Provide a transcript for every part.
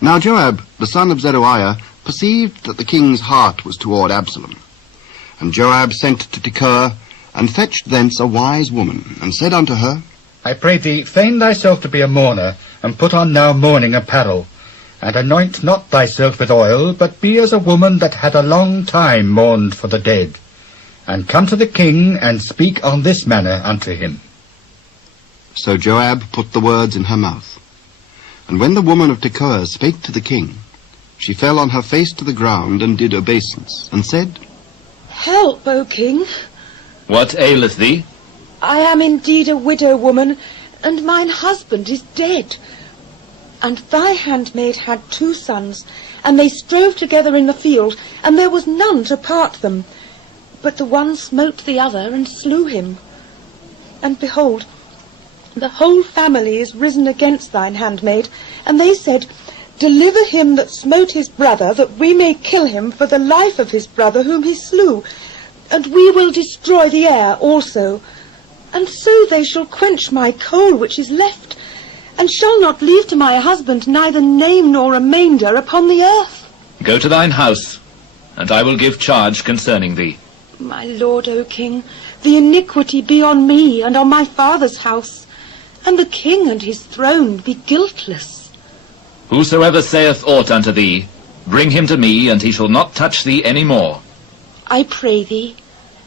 Now Joab, the son of Zeruiah, perceived that the king's heart was toward Absalom. And Joab sent to Tekoah, and fetched thence a wise woman, and said unto her, I pray thee, feign thyself to be a mourner, and put on now mourning apparel, and anoint not thyself with oil, but be as a woman that had a long time mourned for the dead, and come to the king, and speak on this manner unto him. So Joab put the words in her mouth. And when the woman of Tekoah spake to the king, she fell on her face to the ground, and did obeisance, and said, Help, O king. What aileth thee? I am indeed a widow woman, and mine husband is dead. And thy handmaid had 2 sons, and they strove together in the field, and there was none to part them. But the one smote the other, and slew him. And behold, the whole family is risen against thine handmaid, and they said, Deliver him that smote his brother, that we may kill him for the life of his brother whom he slew, and we will destroy the heir also. And so they shall quench my coal which is left, and shall not leave to my husband neither name nor remainder upon the earth. Go to thine house, and I will give charge concerning thee. My lord, O king, the iniquity be on me and on my father's house, and the king and his throne be guiltless. Whosoever saith aught unto thee, bring him to me, and he shall not touch thee any more. I pray thee,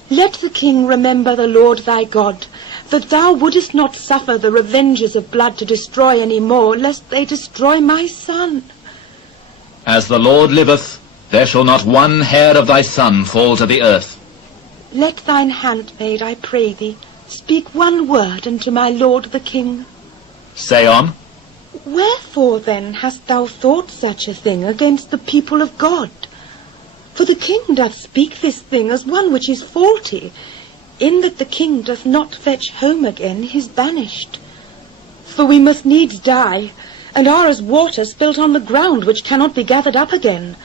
let the king remember the Lord thy God, that thou wouldest not suffer the revengers of blood to destroy any more, lest they destroy my son. As the Lord liveth, there shall not one hair of thy son fall to the earth. Let thine handmaid, I pray thee, speak one word unto my lord the king. Say on. Wherefore then hast thou thought such a thing against the people of God? For the king doth speak this thing as one which is faulty, in that the king doth not fetch home again his banished. For we must needs die, and are as water spilt on the ground, which cannot be gathered up again.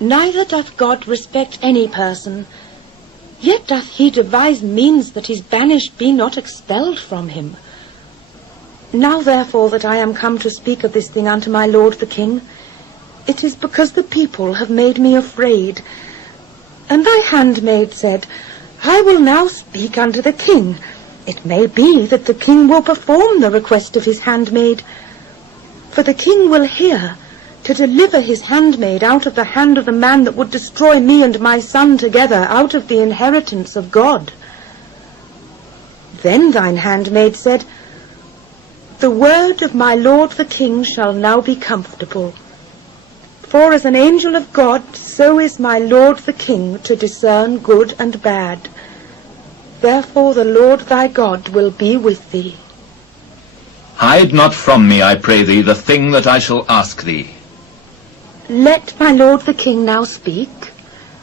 Neither doth God respect any person, yet doth he devise means that his banished be not expelled from him. Now therefore that I am come to speak of this thing unto my lord the king, it is because the people have made me afraid. And thy handmaid said, I will now speak unto the king. It may be that the king will perform the request of his handmaid. For the king will hear, to deliver his handmaid out of the hand of the man that would destroy me and my son together out of the inheritance of God. Then thine handmaid said, The word of my lord the king shall now be comfortable. For as an angel of God, so is my lord the king to discern good and bad. Therefore the Lord thy God will be with thee. Hide not from me, I pray thee, the thing that I shall ask thee. Let my lord the king now speak.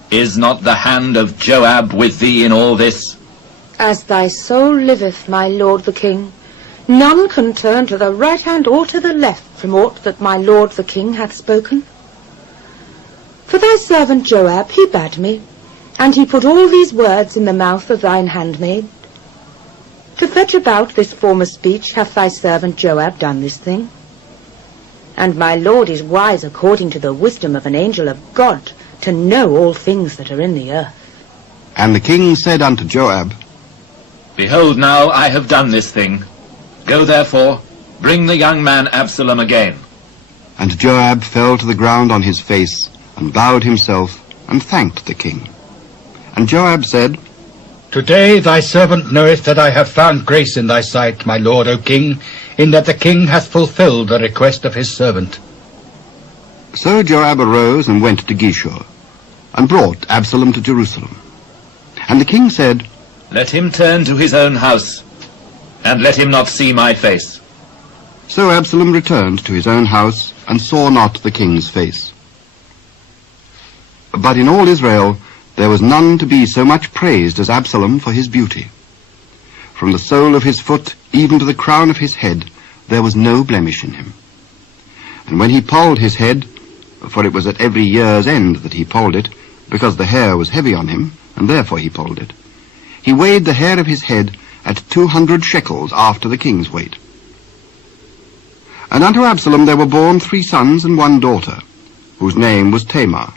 Is not the hand of Joab with thee in all this? As thy soul liveth, my lord the king, none can turn to the right hand or to the left from aught that my lord the king hath spoken. For thy servant Joab he bade me, and he put all these words in the mouth of thine handmaid. To fetch about this former speech hath thy servant Joab done this thing. And my lord is wise according to the wisdom of an angel of God, to know all things that are in the earth. And the king said unto Joab, Behold, now I have done this thing. Go therefore, bring the young man Absalom again. And Joab fell to the ground on his face, and bowed himself, and thanked the king. And Joab said, Today thy servant knoweth that I have found grace in thy sight, my lord, O king, in that the king hath fulfilled the request of his servant. So Joab arose and went to Geshur, and brought Absalom to Jerusalem. And the king said, Let him turn to his own house, and let him not see my face. So Absalom returned to his own house, and saw not the king's face. But in all Israel there was none to be so much praised as Absalom for his beauty. From the sole of his foot even to the crown of his head there was no blemish in him. And when he polled his head, for it was at every year's end that he polled it, because the hair was heavy on him, and therefore he polled it, he weighed the hair of his head at 200 shekels after the king's weight. And unto Absalom there were born 3 sons and 1 daughter, whose name was Tamar.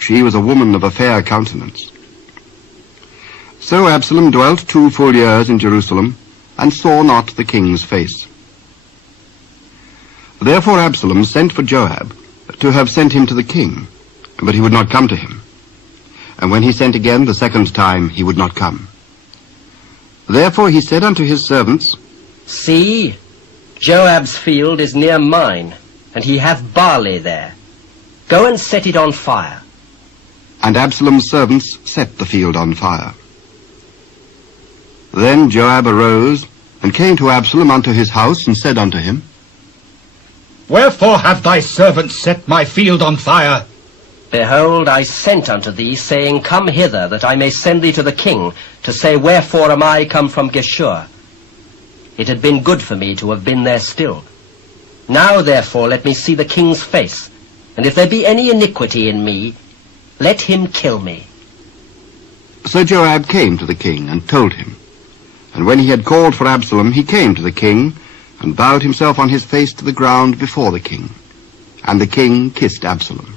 She was a woman of a fair countenance. So Absalom dwelt 2 full years in Jerusalem, and saw not the king's face. Therefore Absalom sent for Joab, to have sent him to the king, but he would not come to him. And when he sent again the 2nd time, he would not come. Therefore he said unto his servants, See, Joab's field is near mine, and he hath barley there. Go and set it on fire. And Absalom's servants set the field on fire. Then Joab arose, and came to Absalom unto his house, and said unto him, Wherefore have thy servants set my field on fire? Behold, I sent unto thee, saying, Come hither, that I may send thee to the king, to say, Wherefore am I come from Geshur? It had been good for me to have been there still. Now therefore let me see the king's face, and if there be any iniquity in me, let him kill me. So Joab came to the king, and told him. And when he had called for Absalom, he came to the king, and bowed himself on his face to the ground before the king. And the king kissed Absalom.